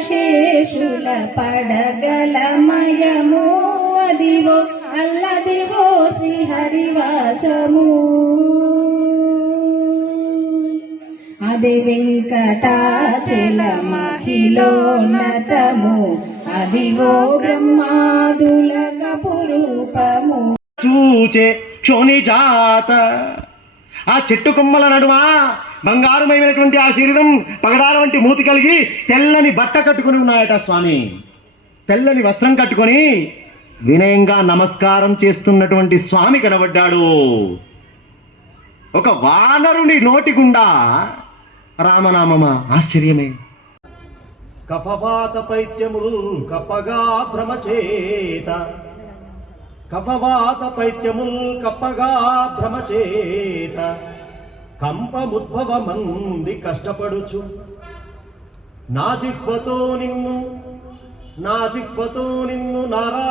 శేషుల పడగలమయము అదివో అల్లదివో శ్రీహరివాసము అది వెంకటాచల మహిళోన్నతము అదివో బ్రహ్మాదుల కపురూపము చూచే క్షోణి జాత ఆ చెట్టు కొమ్మల నడుమ బంగారమైనటువంటి ఆ శరీరం పగడాల వంటి మూతి కలిగి తెల్లని బట్ట కట్టుకుని ఉన్నాయట స్వామి. తెల్లని వస్త్రం కట్టుకొని వినయంగా నమస్కారం చేస్తున్నటువంటి స్వామి కనబడ్డాడు. ఒక వానరుని నోటి గుండా రామనామమా ఆశ్చర్యమే. కఫవాత పైత్యములు కప్పగా భ్రమచేత కఫవాత పైత్యముల్ కప్పగా భ్రమచేత కంపముద్భవమంది కష్టపడుచు నా జిహ్వతో నిన్ను నారా